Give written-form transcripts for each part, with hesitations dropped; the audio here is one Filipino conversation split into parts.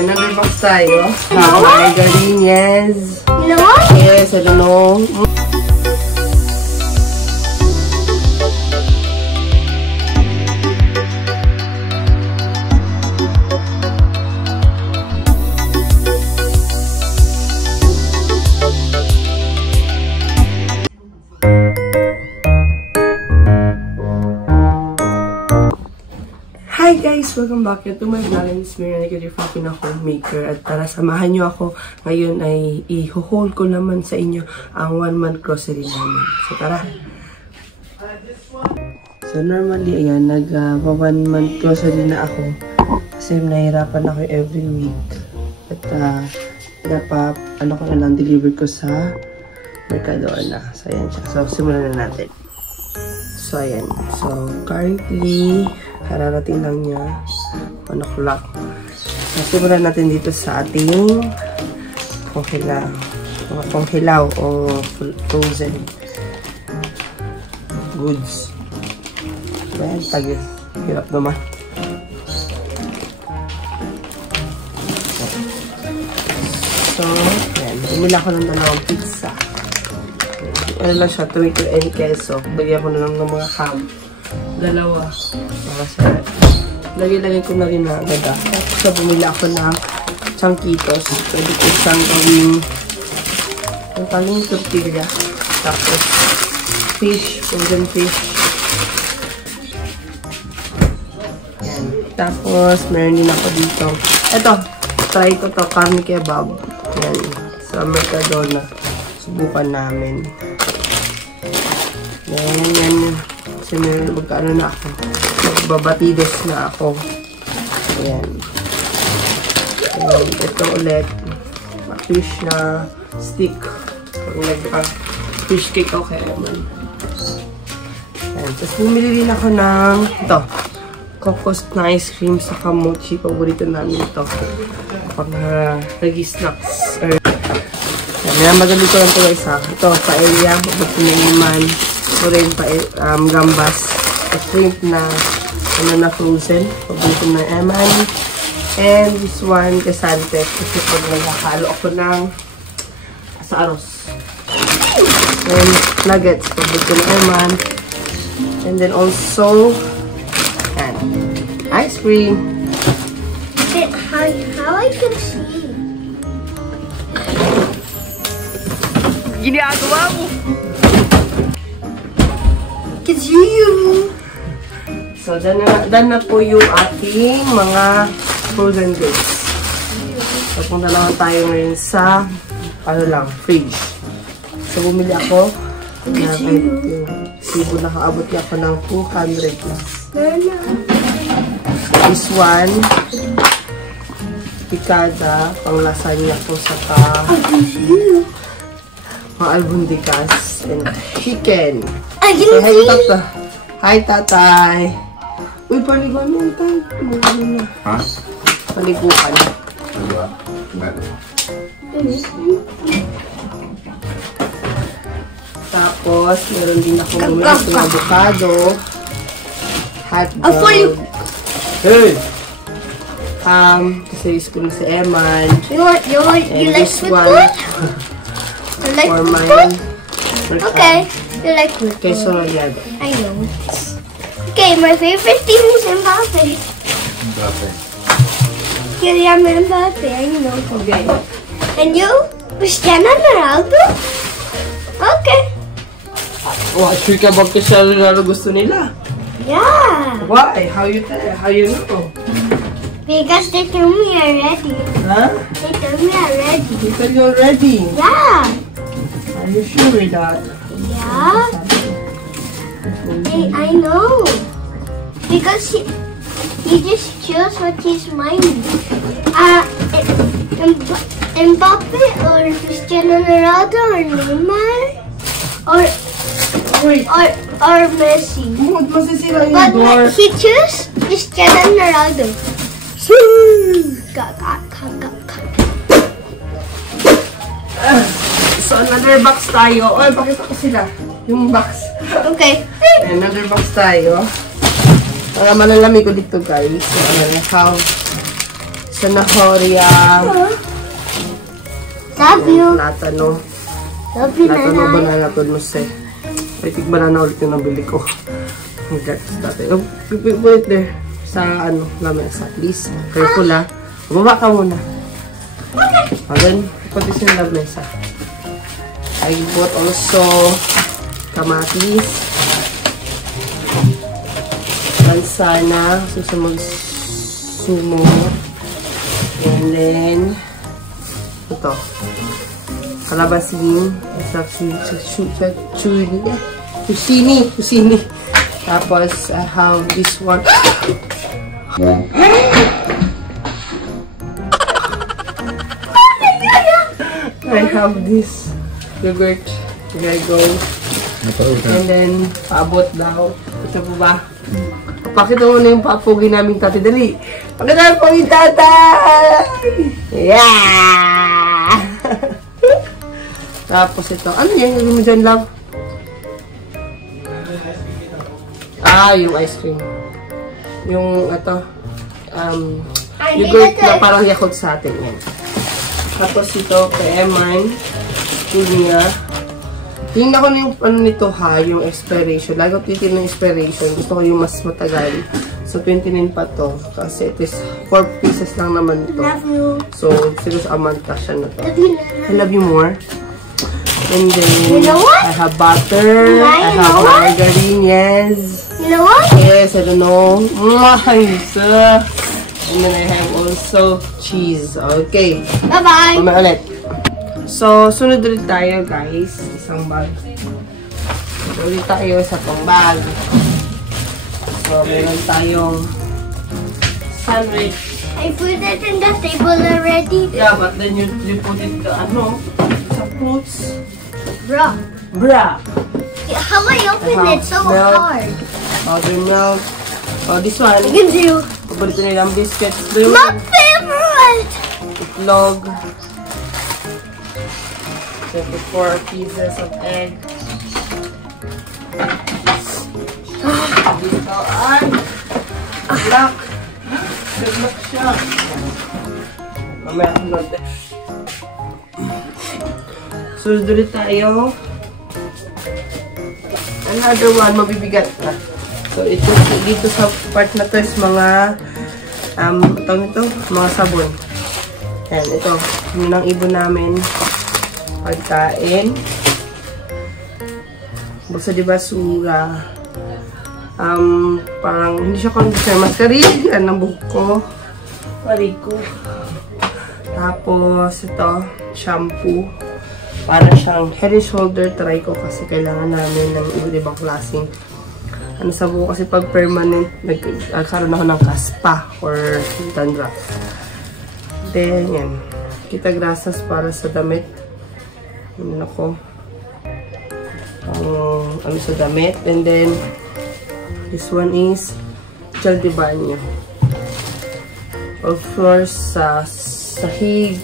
Another box tayo. Margarine, yes. You know what? Yes, I don't know. Hi guys! Welcome back to my vlog. It's me, Renika, your Filipino homemaker. At tara, samahan nyo ako. Ngayon ay i-haul ko naman sa inyo ang 1-month grocery namin. So tara! So normally, ayan, nag-1-month grocery na ako. Kasi nahihirapan ako every week. At ano ko na lang, deliver ko sa Mercadona. So ayan siya. So simulan na natin. So ayan. So currently, kararating lang niya 1 o'clock. Simulan natin dito sa ating panghilaw o frozen goods. Ayan, hirap naman. So, ayan. Bumila ko ng 2 pizza. Ano lang siya, tomato and queso. Bagyan ko na lang ng mga ham. 2. Para sa lagay-lagay ko na rin na agad. So, bumili ako ng chunkitos. Pwede ko siyang gawing tortilla. Tapos, fish, frozen fish. Yan. Tapos, meron din ako dito. Ito, try ko to, karne kebab. Yan, sa Mercadona. Subukan namin. Yan. Kasi magkaano na ako. Magbabatidos na ako. Ayan. And ito ulit. Fish na stick. Fish cake okay naman. Ayan. Tapos bumili rin ako ng ito. Cocos na ice cream sa mochi. Paborito namin ito. Pag nag-snacks. Ayan. Madali ko lang ito isa. Ito, paella. Paborito na naman. Ito rin gambas. Shrimp na frozen. Paborito na Eman. And this one, kasante. Kasi pag naghahalo ako ng sa aros. And nuggets. Paborito na Eman. And then also, and ice cream. How I can see? Ginagawa mo! It's you! So, done na po yung ating mga frozen goods. So, punta naman tayo ngayon sa, fridge. So, bumili ako. Sibo nakaabot niya ako ng 200 plus. This one, picada, pang lasagna ko saka mga albundikas and chicken. So, hi, Tata. Hi, Tatay. Uy, paliguan mo yung tayo. Ha? Paliguan. Tapos, meron din ako bumili ng avocado. Hotdog. Hey! Kasi school si Eman. You like football? You like football? Okay. You like football? Okay, so yeah. I know. Okay, my favorite team is Mbappe. Kylian Mbappe, I know. Okay. And you? Cristiano Ronaldo? Okay. Oh, sure ka ba Cristiano Ronaldo gusto nila? Yeah. Why? How you know? Because they told me already. Huh? They told me already. You said you're ready. Yeah. Are you sure with that? Yeah. I know. Because he just chose what his mind. Mbappe or Cristiano Ronaldo or Neymar or Messi. Masisira yung But door. he chose Cristiano Ronaldo. So, another box tayo. Oy, pakita ko sila. Yung box. Okay. Another box tayo. Para malalami ko dito, guys. So, how Zanahoria. Love you. Platano. Love you, Platano, Nanay. banana to, no sé. Ay, tig-banana ulit yung nabili ko. Okay, dati. Oh, put it there. Sa, lamesa. Please. Careful, ha. Baba ka muna. And then, put this in lamesa. I bought also kamatis. Manzana. So, mag-sumo. And then, ito. Kalabasin. Cucini. Tapos, I have this one. I have this yogurt. There goes. And then, paabot daw. Ito po ba? Pakita mo na yung papugi namin tatay. Dali. Pakita po yung tatay! Yeah! Tapos ito. Ano yan? Gagawin mo dyan, love? Yung ice cream. Yung, yogurt na parang Yakult sa atin. Yan. Tapos ito, kay Eman. Niya. Tingnan ko na yung, nito ha, yung expiration. Lagi ko titignan yung expiration. Gusto ko yung mas matagal. So, 29 pa to. Kasi it is 4 pieces lang naman ito. Love you. So, siguro sa amount cash na to. Love you, I love you more. And then, you know what? I have butter. I have margarine, yes. You know what? Yes, I don't know. And then I have also cheese. Okay. Bye-bye. Mamaya ulit. So, sunod ulit tayo, guys. Isang bag. Ulit tayo sa pang bag. So, meron tayong sandwich. I put it in the table already. Yeah, but then you put it, sa fruits. Bro. Bra. How am I open it so milk. hard? Powder milk. Oh, this one. Gives you Paborito nilang biscuits. Blue. my favorite. Itlog. 24 pieces of egg. Dito ay black. Black siya. Mamaya ako natin. Sunod ulit tayo. Another one, mabibigat na. So, ito, dito sa part na to is mga mga sabon. Yan, ito. Yun ang ibon namin. Pagkain. Buksa di basura. Parang, hindi siya conditioner. Mascarilla ng buhok ko. Pariko. Tapos, ito, shampoo. Para siyang head and shoulder. Try ko kasi kailangan namin ng iba-ibang klaseng sa buhok. Kasi pag permanent, nagkaroon ako ng kaspa or dandruff. Then, yan. Kita grasas para sa damit. Yun ako. Sa damit. And then, this one is gel de banyo. Of course, sahig,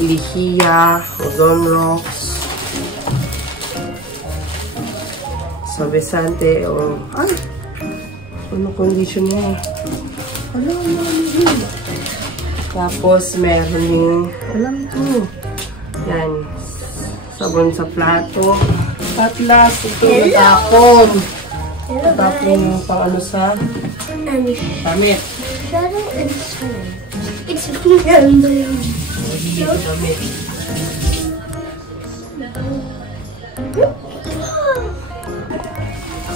lihiya, ozonrox, suavizante, o ano condition niya. Tapos, meron yung, yan, sabon sa plato. At last, ito yung tapon. Tapon yung pang sa damit. It's remembering. Damit.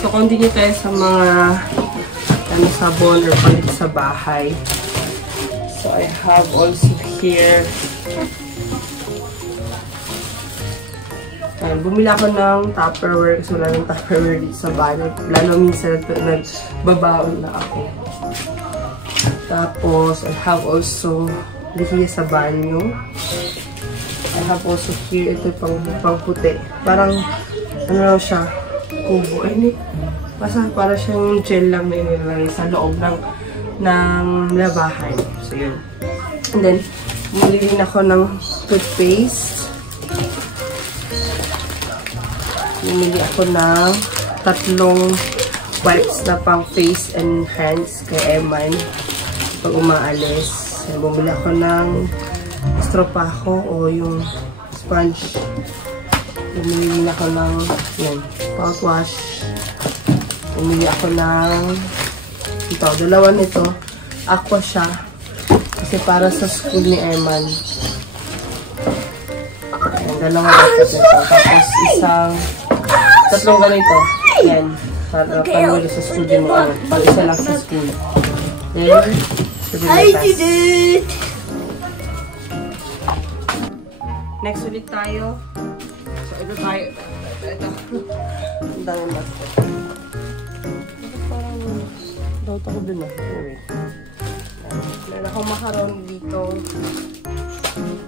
So, continue tayo sa mga sabon or palit sa bahay. So, I have also here. Bumili ako ng Tupperware. So, wala ng Tupperware dito sa bahay. Lalo minsan nagbabaon na ako. Tapos, I have also lihiya sa banyo. I have also here, ito pang puti. Parang, ano siya, kubo. Ay, basta para siyang gel lang na inilagay sa loob ng labahan. So, yun. And then, bumili din ako ng toothpaste. Bumili ako ng 3 wipes na pang face and hands kay Eman. pag umaalis. Bumili ako ng estropajo o yung sponge. Bumili ako ng mouthwash. Bumili ako ng ito, dalawa nito. Aqua siya. Kasi para sa school ni Eman. Ayan, dalawa dapat ito. Tapos tatlong ganito. Yan. Para panwili sa school din mo. Pag isa lang sa school. Then, I did it! Next ulit tayo. So, ito tayo. Ito. Ang dami basket. Parang doubt ako dun ah. Anyway. Meron akong macaron dito.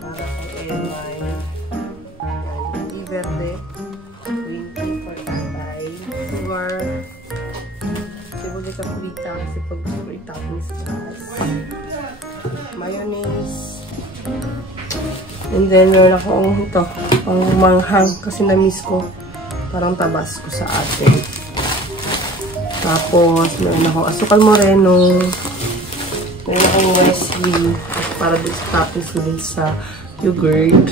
Para kay Emay. Tea verde. Green tea for tatay. Sugar. Sibuli ka frita kasi pag gusto ko itapos gas. Mayonnaise. And then, meron akong ito. Ang manghang kasi na-miss ko. Parang tabas ko sa atin. Tapos, meron akong asukal moreno. Meron akong Wesley. Para din sa toppings ko din sa yogurt.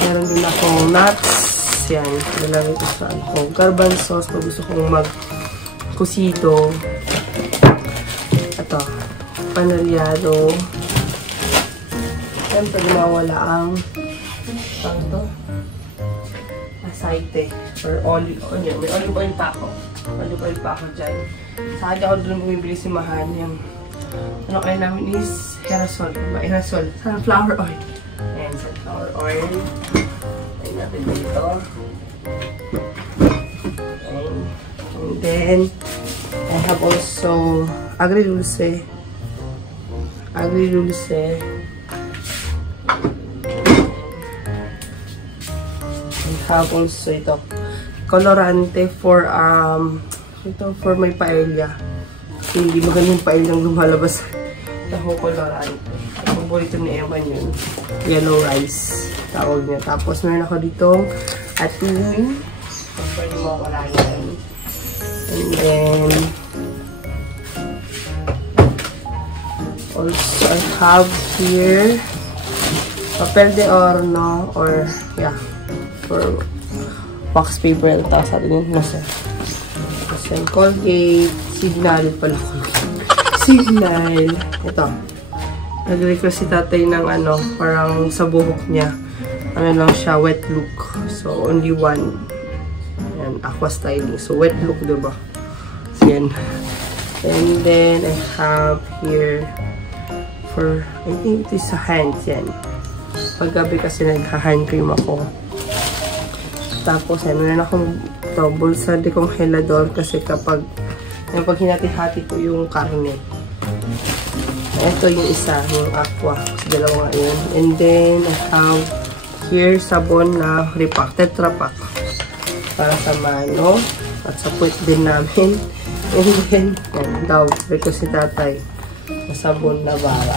Meron din akong nuts. Yan. Lalagay ko sa garban sauce. Pag gusto kong mag-kusito. Ito. Panalyado. Siyempre, mawala ang aceite or olive oil. May olive oil pa ako. Olive oil pa ako dyan. Sa akin ako doon bumibili si Mahan. Yung ano kayo namin is aerosol. Aerosol. Sunflower oil. Ayan, sunflower oil. Ayan natin dito. Ayan. And then, I have also agri-dulce. Agri-dulce. Have also ito colorante for ito for my paella. Hindi maganda yung paellang lumalabas na colorante. Paborito ni Eman yun. Yellow rice tawag niya. Tapos meron ako ditong atin. Pwede mo wala yan. And then also I have here papel de horno or for wax paper ang tawag sa atin yun. Nasa yung Colgate, Signal pala Colgate. Signal. Ito. Nag-request si tatay ng parang sa buhok niya. Ano lang siya, wet look. So, only one. Yan, aqua styling. So, wet look, diba? So, yan. And then, I have here for, I think it is sa hands, yan. Paggabi kasi nagka-hand cream ako. Tapos, meron akong bulsa de congelador kasi kapag hinati-hati ko yung karne. Ito yung isa, yung aqua. Dalawa nga yun. And then, I have here sabon na repack, tetra pack. Para sa mano. At sa puwet din namin. And then, yan daw. Request si tatay. Na sabon na bara.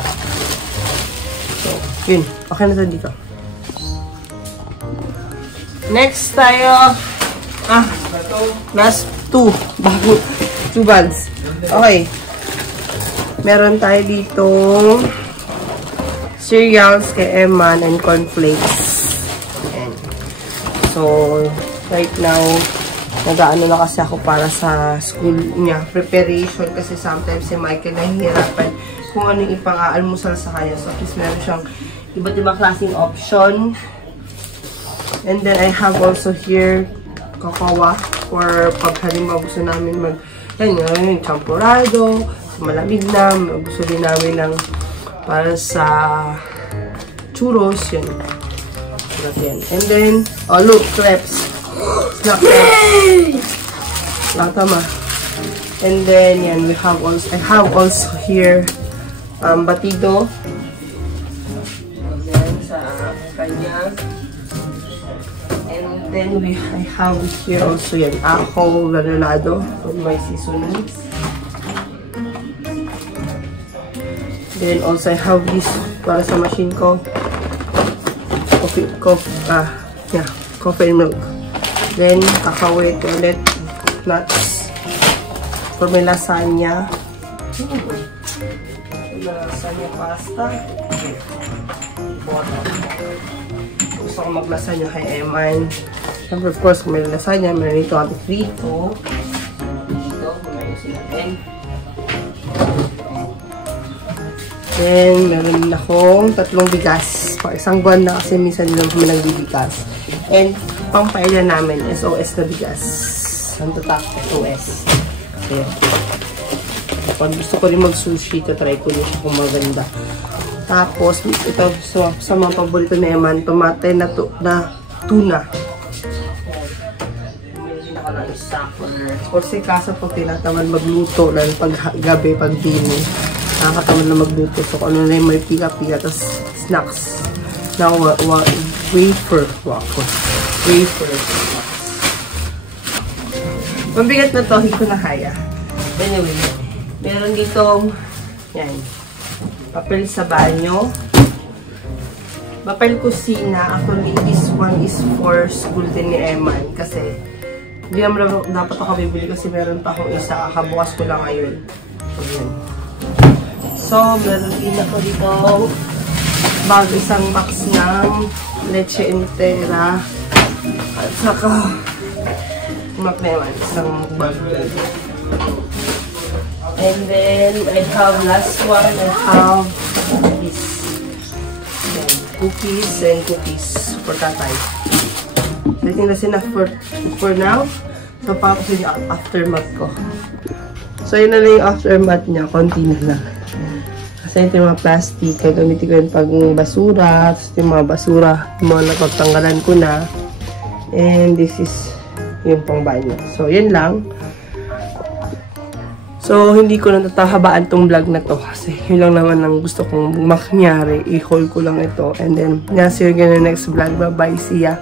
So, yun. Okay na ito dito. Next tayo. Last 2. Bago. 2 bags. Okay. Meron tayo dito cereals kay Eman and cornflakes. Ayan. So, right now, nag-ano na kasi ako para sa school niya. Preparation. Kasi sometimes si Michael nahihirapan kung ano yung ipang-aalmusal sa kanya. So, at least meron siyang iba't ibang klaseng option. And then, I have also here cocoa for pag halimbawa gusto namin yung champurado, malamig na, gusto din namin ng para sa churros, yun. And then, oh look, crepes. Snack crepes. Tama. And then, yan, I have also here, batido. Yan, sa kanya. And then I have here also yan, ajo granulado for my seasonings. Then also I have this para sa machine ko. Coffee and milk. Then cacahuete ulit, nuts for my lasagna. lasagna pasta. Okay. Gusto ko maglasagna kay Eman. Siyempre, of course, kung may lasagna, meron dito ate frito. Dito, kumain sila din. Then, meron akong 3 bigas. Pang isang buwan na kasi minsan lang kami nagbibigas. And, pang paella namin, SOS na bigas. Ang tatak, SOS. Ayan. Pag gusto ko rin mag-sushi, try ko nito kung maganda. Tapos, ito, sa mga paborito ni Eman, tomate na tuna. Meron ako ng isa. Kasi kaso pag tinatamad magluto, lalo pag gabi, pag dini, nakakatamad na magluto. So, kung ano na yung may pika-pika, tapos snacks. Now, wafer. Mabigat na to, hindi ko na kaya. Anyway, meron ditong, yan, papel sa banyo, papel kusina. Actually, this one is for school din ni Eman. Kasi, hindi naman dapat ako bibili kasi meron pa akong isa. Kakabukas ko lang ngayon. Ayan. So, meron din ako dito isang box ng leche entera. At saka, isang bag. And then, I have last one. I have this. Then, cookies and cookies for tatay. I think that's enough for now. So, tapos yung aftermath ko. So, yun na lang yung aftermath niya. Konti na lang. Kasi ito yung mga plastic. Gagamitin ko yung pag basura. Tapos yung mga basura. Yung mga napagtanggalan ko na. And this is yung pang banyo. So, yun lang. So, hindi ko na tatahabaan tong vlog na to. Kasi yun lang naman ang gusto kong mangyari. I-haul ko lang ito. And then, see you again in the next vlog. Bye-bye. See ya.